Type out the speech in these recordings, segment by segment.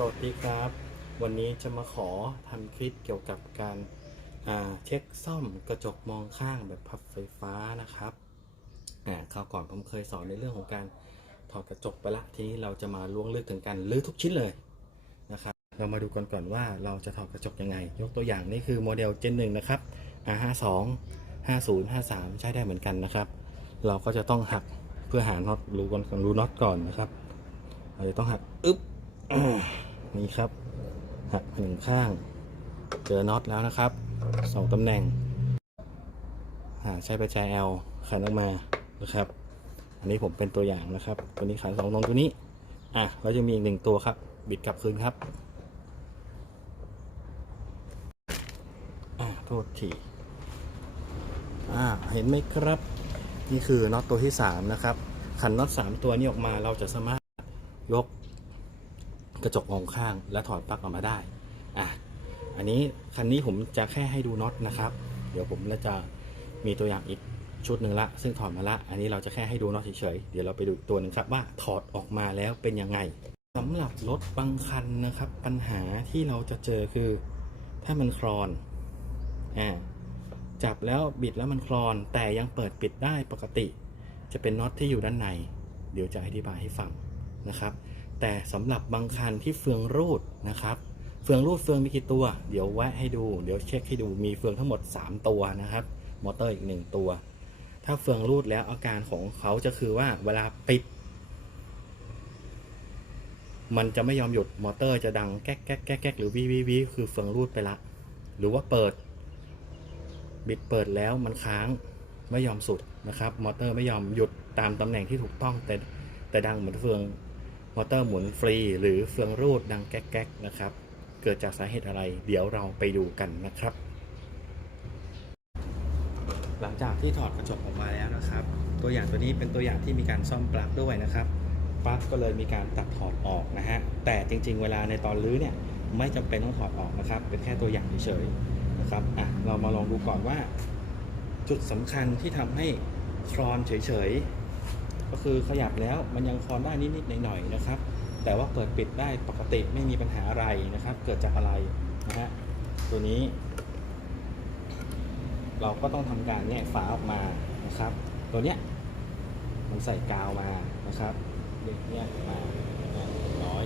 สวัสดีครับ วันนี้จะมาขอทำคลิปเกี่ยวกับการเช็คซ่อมกระจกมองข้างแบบพับไฟฟ้านะครับอ่าคราวก่อนผมเคยสอนในเรื่องของการถอดกระจกไปละทีนี้เราจะมาล่วงลึกถึงการรื้อทุกชิ้นเลยนะครับ เรามาดูกันก่อนว่าเราจะถอดกระจกยังไง ยกตัวอย่างนี่คือโมเดล Gen 1นะครับ R52 50 53 ใช้ได้เหมือนกันนะครับ เราก็จะต้องหักเพื่อหาน็อตรูก่อนรูน็อตก่อนนะครับ เราจะต้องหักอึ๊บ นี่ครับหักหนึ่งข้าง เจอน็อตแล้วนะครับสองตำแหน่งใช้ประแจ L ขันออกมานะครับ อันนี้ผมเป็นตัวอย่างนะครับ ตัวนี้ขันสองตรงตัวนี้อะแล้วจะมีอีกหนึ่งตัวครับ บิดกลับคืนครับอ่าโทษทีอ่าเห็นไหมครับ นี่คือน็อตตัวที่ 3 นะครับ ขันน็อต3ตัวนี้ออกมาเราจะสามารถยก กระจกมองข้าง และถอดปลั๊กออกมาได้อะอันนี้คันนี้ผมจะแค่ให้ดูน็อตนะครับ เดี๋ยวผมจะมีตัวอย่างอีกชุดหนึ่งละ ซึ่งถอดมาละ อันนี้เราจะแค่ให้ดูน็อตเฉยๆ เดี๋ยวเราไปดูตัวหนึ่งครับว่าถอดออกมาแล้วเป็นยังไงสำหรับรถบางคันนะครับ ปัญหาที่เราจะเจอคือ ถ้ามันคลอนอ่าจับแล้วบิดแล้วมันคลอน แต่ยังเปิดปิดได้ปกติ จะเป็นน็อตที่อยู่ด้านใน เดี๋ยวจะอธิบายให้ฟังนะครับ แต่สำหรับบางคันที่เฟืองรูดนะครับ เฟืองรูดเฟืองมีกี่ตัว เดี๋ยวแวะให้ดู เดี๋ยวเช็คให้ดู มีเฟืองทั้งหมด 3 ตัวนะครับ มอเตอร์อีก 1 ตัว ถ้าเฟืองรูดแล้วอาการของเขาจะคือว่าเวลาปิด มันจะไม่ยอมหยุด มอเตอร์จะดังแก๊กแก๊กแก๊กแก๊กหรือวิวิวิคือเฟืองรูดไปละ หรือว่าเปิด บิดเปิดแล้วมันค้างไม่ยอมสุดนะครับ มอเตอร์ไม่ยอมหยุดตามตำแหน่งที่ถูกต้องแต่แต่ดังเหมือนเฟือง มอเตอร์หมุนฟรี หรือเฟืองรูดดังแก๊กๆนะครับ เกิดจากสาเหตุอะไร เดี๋ยวเราไปดูกันนะครับ หลังจากที่ถอดกระจกออกมาแล้วนะครับ ตัวอย่างตัวนี้เป็นตัวอย่างที่มีการซ่อมปลั๊กด้วยนะครับปลั๊กก็เลยมีการตัดถอดออกนะฮะแต่จริง ๆ เวลาในตอนรื้อเนี่ยไม่จำเป็นต้องถอดออกนะครับ เป็นแค่ตัวอย่างเฉยๆนะครับอะเรามาลองดูก่อนว่า จุดสำคัญที่ทำให้คลอนเฉยๆ ก็คือขยับแล้วมันยังคลอนได้นิดๆหน่อยๆนะครับ แต่ว่าเปิดปิดได้ปกติไม่มีปัญหาอะไรนะครับ เกิดจากอะไรนะฮะตัวนี้ เราก็ต้องทำการแยกฝาออกมานะครับ ตัวเนี้ยมันใส่กาวมานะครับแยกออกมาอะเรียบร้อย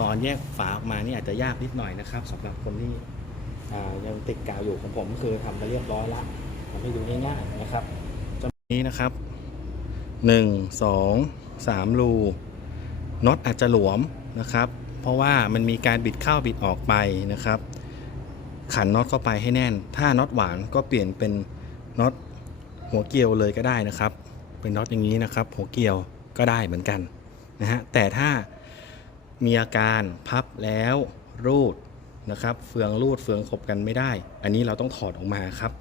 ตอนแยกฝาออกมานี่อาจจะยากนิดหน่อยนะครับสำหรับคนที่ยังติดกาวอยู่ของผมก็คือทำไปเรียบร้อยละทำให้ดูง่ายๆนะครับจะมีนี้นะครับ หนึ่งสองสามรูน็อตอาจจะหลวมนะครับ เพราะว่ามันมีการบิดเข้าบิดออกไปนะครับ ขันน็อตเข้าไปให้แน่น ถ้าน็อตหวานก็เปลี่ยนเป็นน็อตหัวเกลียวเลยก็ได้นะครับ เป็นน็อตอย่างนี้นะครับ หัวเกลียวก็ได้เหมือนกันนะฮะแต่ถ้ามีอาการพับแล้วรูดนะครับ เฟืองรูดเฟืองขบกันไม่ได้ อันนี้เราต้องถอดออกมาครับ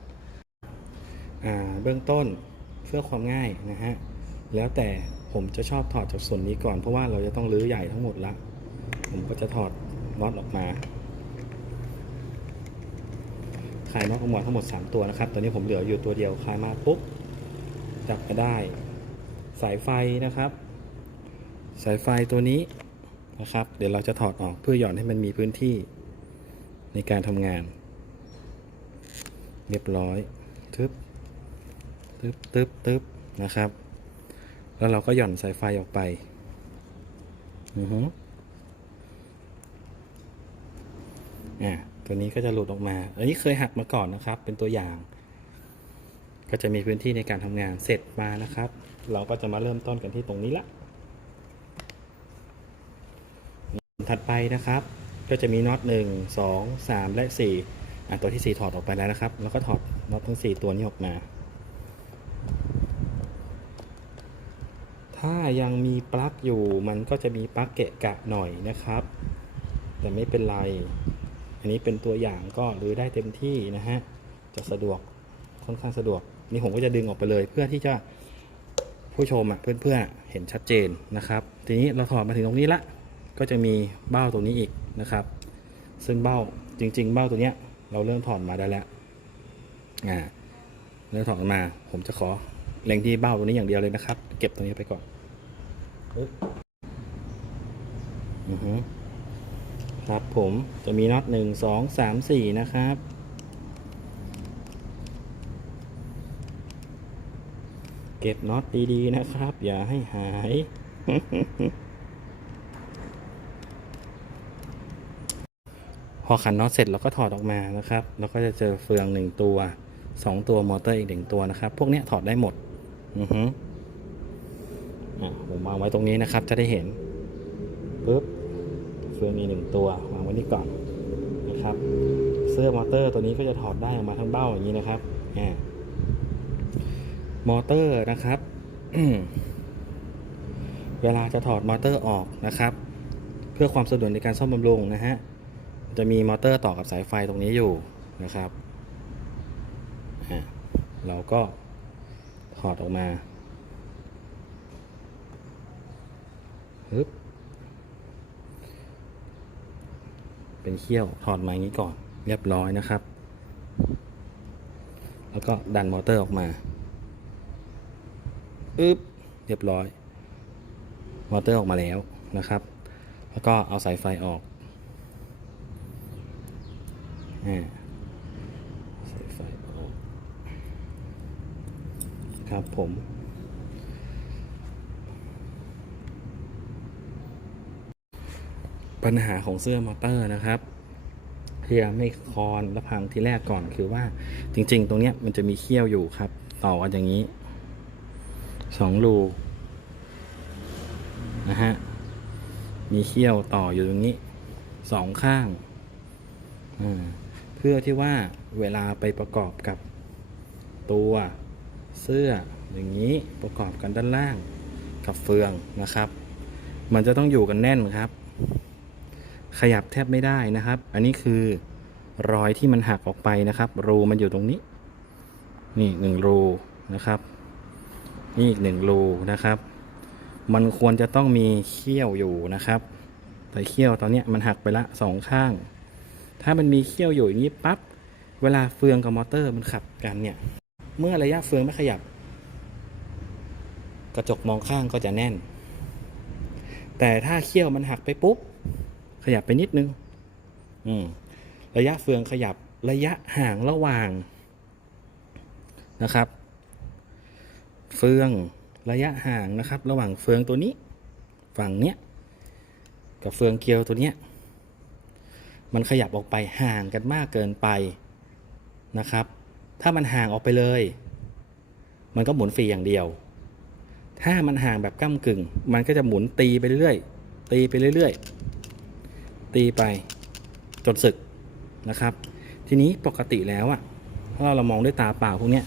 เบื้องต้นเพื่อความง่ายนะฮะ แล้วแต่ผมจะชอบถอดจากส่วนนี้ก่อนเพราะว่าเราจะต้องรื้อใหญ่ทั้งหมดละผมก็จะถอดน็อตออกมาคลายน็อตออกมาทั้งหมด 3 ตัวนะครับตอนนี้ผมเหลืออยู่ตัวเดียวคลายมาปุ๊บจับมาได้ สายไฟนะครับ สายไฟตัวนี้นะครับ เดี๋ยวเราจะถอดออกเพื่อหย่อนให้มันมีพื้นที่ในการทำงาน เรียบร้อยทึบตึบตึบตึบนะครับ แล้วเราก็หย่อนสายไฟออกไปอือฮึอ่าตัวนี้ก็จะหลุดออกมา อันนี้เคยหักมาก่อนนะครับ เป็นตัวอย่าง ก็จะมีพื้นที่ในการทำงานเสร็จมานะครับ เราก็จะมาเริ่มต้นกันที่ตรงนี้ละถัดไปนะครับ ก็จะมีน็อต1 2 3 และ4อะตัวที่ 4 ถอดออกไปแล้วนะครับ แล้วก็ถอดน็อตทั้ง 4 ตัวนี้ออกมา ถ้ายังมีปลั๊กอยู่มันก็จะมีปลั๊กเกะกะหน่อยนะครับ แต่ไม่เป็นไร อันนี้เป็นตัวอย่างก็รื้อได้เต็มที่นะฮะ จะสะดวกค่อนข้างสะดวก นี่ผมก็จะดึงออกไปเลย เพื่อที่จะผู้ชมอะเพื่อนๆเห็นชัดเจนนะครับ ทีนี้เราถอดมาถึงตรงนี้ละก็จะมีเบ้าตรงนี้อีกนะครับ ซึ่งเบ้าจริง ๆ เบ้าตัวเนี้ยเราเริ่มถอดมาได้แล้วอ่าเริ่มถอดมาผมจะขอ เล็งที่เบ้าตัวนี้อย่างเดียวเลยนะครับ เก็บตรงนี้ไปก่อนปึ๊บอือฮึครับผมจะมีน็อตหนึ่งสองสามสี่นะครับเก็บน็อตดีๆนะครับ อย่าให้หาย พอขันน็อตเสร็จเราก็ถอดออกมานะครับ เราก็จะเจอเฟืองหนึ่งตัวสองตัวมอเตอร์อีกหนึ่งตัวนะครับ พวกเนี้ยถอดได้หมด อือฮึอ่ผมวางไว้ตรงนี้นะครับ จะได้เห็นปุ๊บเฟืองมีหนึ่งตัววางไว้นี่ก่อนนะครับ เสื้อมอเตอร์ตัวนี้ก็จะถอดได้ออกมาทั้งเบ้าอย่างนี้นะครับอ่ามอเตอร์นะครับเวลาจะถอดมอเตอร์ออกนะครับ เพื่อความสะดวกในการซ่อมบำรุงนะฮะจะมีมอเตอร์ต่อกับสายไฟตรงนี้อยู่นะครับอะเราก็ ถอดออกมาฮึบเป็นเขี้ยวถอดมาอย่างนี้ก่อน เรียบร้อยนะครับ แล้วก็ดันมอเตอร์ออกมาอึ๊บเรียบร้อย มอเตอร์ออกมาแล้วนะครับ แล้วก็เอาสายไฟออกอ่าใส่ไฟออกครับ ผม ปัญหาของเสื้อมอเตอร์นะครับเที่ยไม่คอนและพังที่แรกก่อนคือว่าจริง ๆ ตรงเนี้ยมันจะมีเขี้ยวอยู่ครับ ต่อกันอย่างนี้สองรูนะฮะมีเขี้ยวต่ออยู่ตรงนี้สองข้างเพื่อที่ว่าเวลาไปประกอบกับตัว เสื้ออย่างนี้ประกอบกันด้านล่างกับเฟืองนะครับ มันจะต้องอยู่กันแน่นครับ ขยับแทบไม่ได้นะครับ อันนี้คือรอยที่มันหักออกไปนะครับ รูมันอยู่ตรงนี้ นี่หนึ่งรูนะครับนี่อีกหนึ่งรูนะครับ มันควรจะต้องมีเขี้ยวอยู่นะครับ แต่เขี้ยวตอนนี้มันหักไปละสองข้าง ถ้ามันมีเขี้ยวอยู่อย่างนี้ปั๊บเวลาเฟืองกับมอเตอร์มันขับกันเนี่ย เมื่อระยะเฟืองไม่ขยับ กระจกมองข้างก็จะแน่น แต่ถ้าเขี้ยวมันหักไปปุ๊บ ขยับไปนิดนึง อืม ระยะเฟืองขยับระยะห่างระหว่างนะครับ เฟืองระยะห่างนะครับ ระหว่างเฟืองตัวนี้ ฝั่งเนี้ยกับเฟืองเกลียวตัวเนี้ยมันขยับออกไปห่างกันมากเกินไปนะครับ ถ้ามันห่างออกไปเลย มันก็หมุนฟรีอย่างเดียว ถ้ามันห่างแบบก้ากึ่ง มันก็จะหมุนตีไปเรื่อยๆ ตีไปเรื่อยๆ ตีไปจนสึกนะครับ ทีนี้ปกติแล้วอะถ้าเรามองด้วยตาเปล่าพวกเนี้ย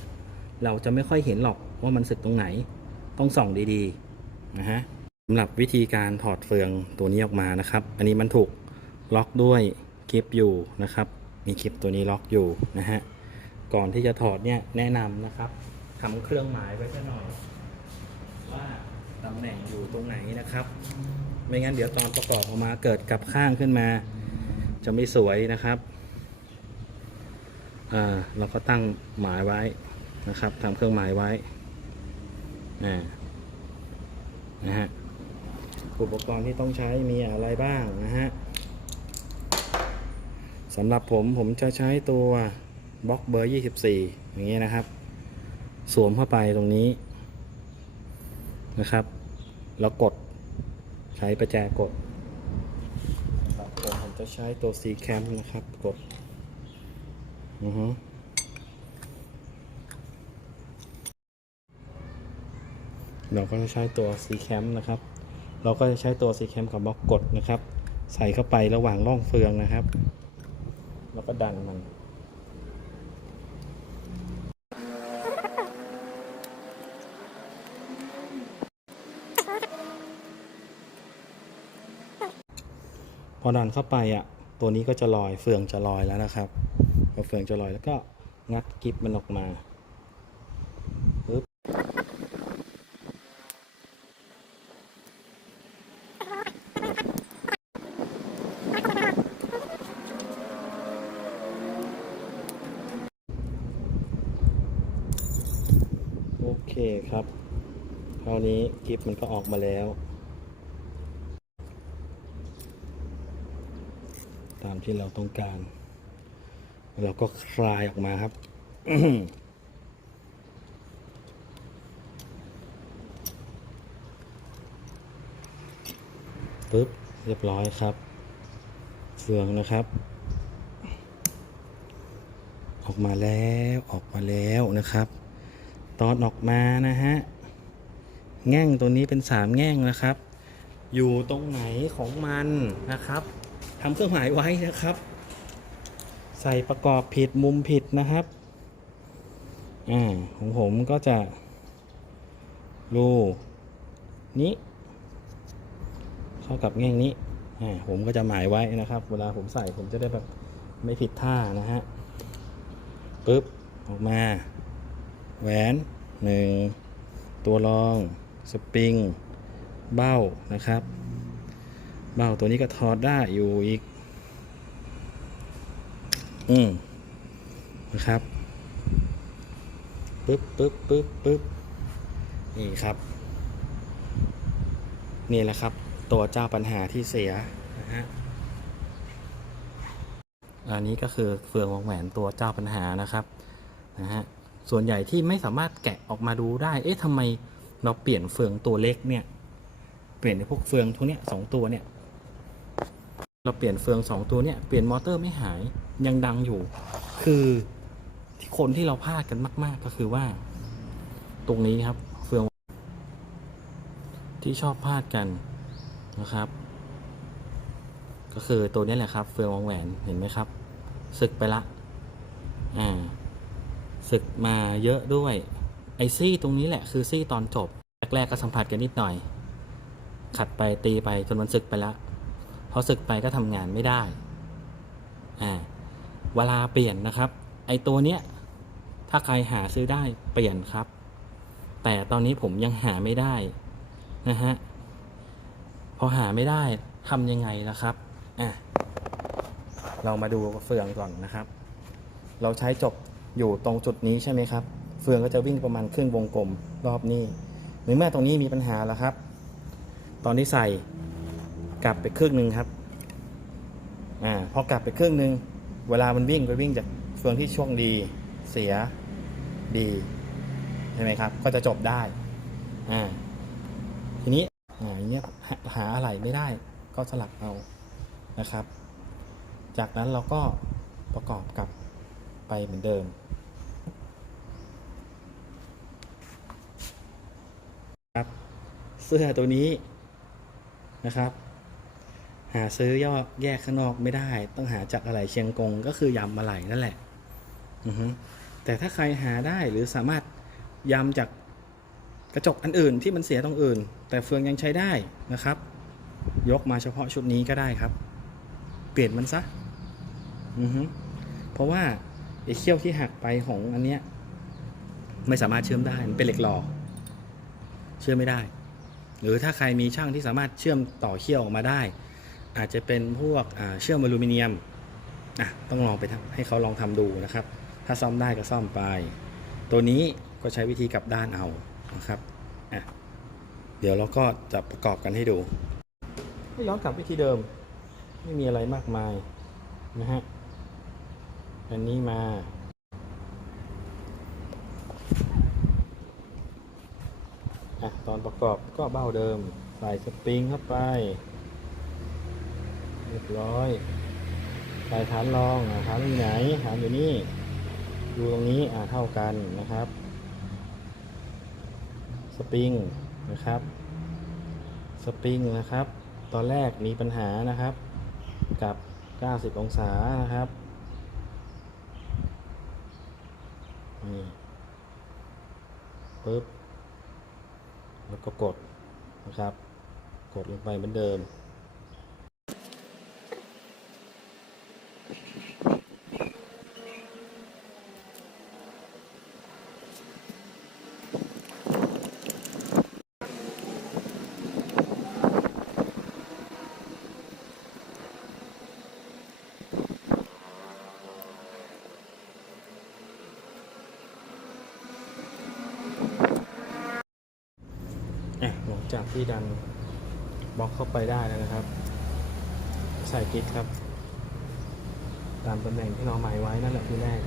เราจะไม่ค่อยเห็นหรอกว่ามันสึกตรงไหน ต้องส่องดีๆนะฮะสำหรับวิธีการถอดเฟืองตัวนี้ออกมานะครับ อันนี้มันถูกล็อกด้วยคลิปอยู่นะครับ มีคลิปตัวนี้ล็อกอยู่นะฮะ ก่อนที่จะถอดเนี่ยแนะนำนะครับทำเครื่องหมายไว้ซะหน่อย ว่าตำแหน่งอยู่ตรงไหนนะครับ ไม่งั้นเดี๋ยวตอนประกอบออกมาเกิดกลับข้างขึ้นมา จะไม่สวยนะครับอ่าเราก็ตั้งหมายไว้นะครับทำเครื่องหมายไว้อ่นะฮะอุปกรณ์ที่ต้องใช้มีอะไรบ้างนะฮะสำหรับผมผมจะใช้ตัว บล็อกเบอร์ 24 อย่างนี้นะครับ สวมเข้าไปตรงนี้นะครับ แล้วกดใช้ประแจกดครับผมผมจะใช้ตัว C cam นะครับ กดอือฮึเราก็จะใช้ตัว C cam นะครับ เราก็จะใช้ตัว C cam กับบล็อกกดนะครับ ใส่เข้าไประหว่างร่องเฟืองนะครับ แล้วก็ดันมัน พอดันเข้าไปอะตัวนี้ก็จะลอยเฟืองจะลอยแล้วนะครับพอเฟืองจะลอยแล้วก็งัดกิบมันออกมาปึ๊บโอเคครับคราวนี้กิบมันก็ออกมาแล้ว ตามที่เราต้องการ เราก็คลายออกมาครับปึ๊บเรียบร้อยครับเฟืองนะครับ ออกมาแล้วออกมาแล้วนะครับ ตอนออกมานะฮะแง่งตัวนี้เป็นสามแง่งนะครับ อยู่ตรงไหนของมันนะครับ ทำเครื่องหมายไว้นะครับ ใส่ประกอบผิดมุมผิดนะครับอ่าของผมก็จะรูนี้เข้ากับแง่งนี้อ่าผมก็จะหมายไว้นะครับ เวลาผมใส่ผมจะได้แบบไม่ผิดท่านะฮะปึ๊บออกมาแหวนหนึ่งตัวรอง สปริง เบ้านะครับ เบ้าตัวนี้ก็ถอดได้อยู่อีก อืมนะครับปึ๊บปึ๊บปึ๊บปึ๊บนี่ครับ นี่แหละครับ ตัวเจ้าปัญหาที่เสียนะฮะอันนี้ก็คือเฟืองวงแหวนตัวเจ้าปัญหานะครับนะฮะส่วนใหญ่ที่ไม่สามารถแกะออกมาดูได้ เอ๊ะทำไมเราเปลี่ยนเฟืองตัวเล็กเนี่ย เปลี่ยนในพวกเฟืองทุกเนี้ยสองตัวเนี่ย เราเปลี่ยนเฟืองสองตัวเนี่ยเปลี่ยนมอเตอร์ไม่หายยังดังอยู่ คือที่คนที่เราพลาดกันมาก ๆ ก็คือว่า ตรงนี้ครับ เฟือง ที่ชอบพลาดกันนะครับ ก็คือตัวนี้แหละครับ เฟืองวงแหวนเห็นไหมครับศึกไปละอ่าศึกมาเยอะด้วยไอซี่ตรงนี้แหละคือซี่ตอนจบแรกๆก็สัมผัสกันนิดหน่อย ขัดไปตีไปจนมันศึกไปแล้ว พอศึกไปก็ทำงานไม่ได้อ่าเวลาเปลี่ยนนะครับ ไอตัวเนี้ยถ้าใครหาซื้อได้เปลี่ยนครับ แต่ตอนนี้ผมยังหาไม่ได้นะฮะพอหาไม่ได้ทำยังไงล่ะครับอะเรามาดูเฟืองก่อนนะครับ เราใช้จบอยู่ตรงจุดนี้ใช่ไหมครับ เฟืองก็จะวิ่งประมาณครึ่งวงกลมรอบนี้ในเมื่อตรงนี้มีปัญหาแล้วครับ ตอนที่ใส่ กลับไปครึ่งหนึ่งครับ อ่า พอกลับไปครึ่งหนึ่งเวลามันวิ่งไปวิ่งจากเฟืองที่ช่วงดี เสียดีใช่ไหมครับ ก็จะจบได้ อ่า ทีนี้ อ่าอย่างเงี้ยหาหาอะไรไม่ได้ก็สลักเอานะครับ จากนั้นเราก็ประกอบกับไปเหมือนเดิมครับ เสื้อตัวนี้นะครับ หาซื้อย่อแยกข้างนอกไม่ได้ ต้องหาจากอะไรเชียงกงก็คือยำอะไหล่นั่นแหละอือฮึแต่ถ้าใครหาได้หรือสามารถยำจากกระจกอันอื่นที่มันเสียตรงอื่น แต่เฟืองยังใช้ได้นะครับ ยกมาเฉพาะชุดนี้ก็ได้ครับ เปลี่ยนมันซะอือฮึเพราะว่าไอ้เขี้ยวที่หักไปของอันเนี้ยไม่สามารถเชื่อมได้มันเป็นเหล็กหล่อเชื่อมไม่ได้ หรือถ้าใครมีช่างที่สามารถเชื่อมต่อเขี้ยวออกมาได้ อาจจะเป็นพวกเชื่อมอลูมิเนียมอะต้องลองไปให้เขาลองทำดูนะครับ ถ้าซ่อมได้ก็ซ่อมไป ตัวนี้ก็ใช้วิธีกลับด้านเอานะครับอะเดี๋ยวเราก็จะประกอบกันให้ดูย้อนกลับวิธีเดิม ไม่มีอะไรมากมายนะฮะอันนี้มาอะตอนประกอบก็เบ้าเดิม ใส่สปริงเข้าไป เรียบร้อยใส่ฐานรองฐานอยู่ไหนฐานอยู่นี่ดูตรงนี้อะเท่ากันนะครับ สปริงนะครับ สปริงนะครับ ตอนแรกมีปัญหานะครับ กับ 90 องศานะครับนี่ปึ๊บแล้วก็กดนะครับ กดลงไปเหมือนเดิม จากที่ดันบล็อกเข้าไปได้แล้วนะครับ ใส่กิ๊กครับ ตามตำแหน่งที่เราหมายไว้นั่นแหละที่แรก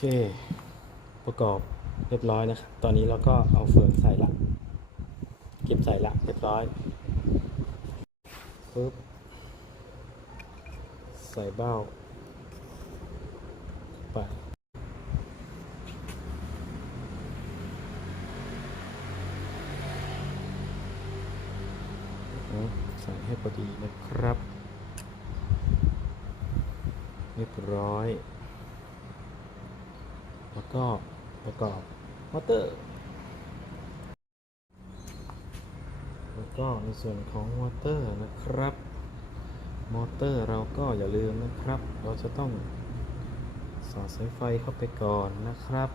ค ประกอบเรียบร้อยนะครับ ตอนนี้เราก็เอาเฟืองใส่ละ เก็บใส่ละเรียบร้อยปึ๊บใส่เบ้าไปใส่ให้พอดีนะครับ เรียบร้อย แล้วก็ประกอบมอเตอร์ แล้วก็ในส่วนของมอเตอร์นะครับ มอเตอร์เราก็อย่าลืมนะครับ เราจะต้องสอดสายไฟเข้าไปก่อนนะครับ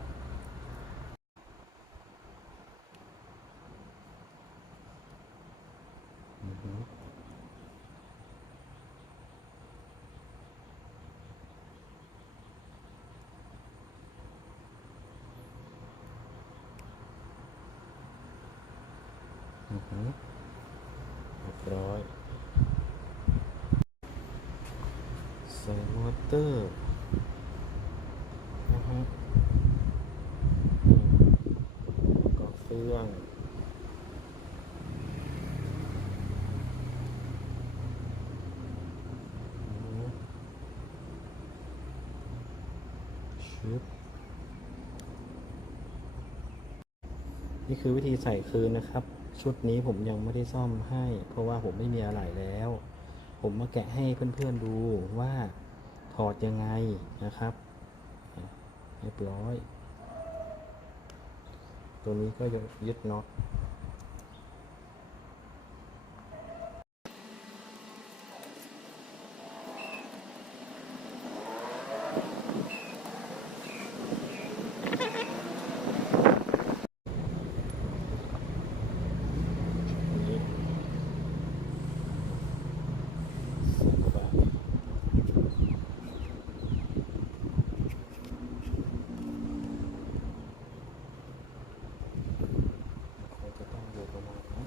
อือฮึอือฮึ เรียบร้อยใส่มอเตอร์นะฮะแล้วก็เฟืองชึบนี่คือวิธีใส่คืนนะครับ ชุดนี้ผมยังไม่ได้ซ่อมให้ เพราะว่าผมไม่มีอะไรแล้ว ผมมาแกะให้เพื่อนๆดูว่าถอดยังไงนะครับเรียบร้อย ตัวนี้ก็ยึดน็อตนี้ใส่เข้าไปคงจะต้องอยู่ประมาณนี้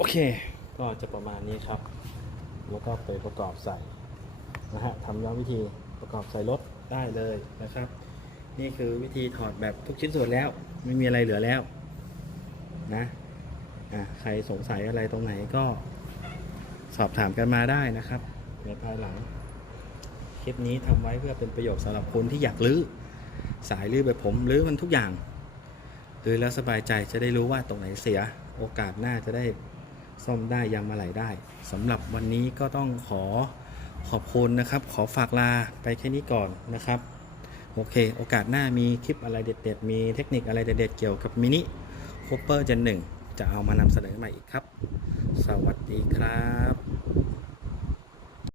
โอเค ก็จะประมาณนี้ครับ แล้วก็ไปประกอบใส่นะฮะทำย้อนวิธีประกอบใส่รถได้เลยนะครับ นี่คือวิธีถอดแบบทุกชิ้นส่วนแล้ว ไม่มีอะไรเหลือแล้วนะอะใครสงสัยอะไรตรงไหนก็สอบถามกันมาได้นะครับในภายหลัง คลิปนี้ทำไว้เพื่อเป็นประโยชน์สำหรับคนที่อยากลื้อสายลื้อแบบผมลื้อมันทุกอย่างลื้อแล้วสบายใจจะได้รู้ว่าตรงไหนเสียโอกาสหน้าจะได้ ซ่อมได้ยางมาไหลได้สำหรับวันนี้ก็ต้องขอขอบคุณนะครับ ขอฝากลาไปแค่นี้ก่อนนะครับ โอเค โอกาสหน้ามีคลิปอะไรเด็ด ๆ มีเทคนิคอะไรเด็ด ๆ เกี่ยวกับมินิคูเปอร์เจนหนึ่งจะเอามานำเสนอใหม่อีกครับ สวัสดีครับ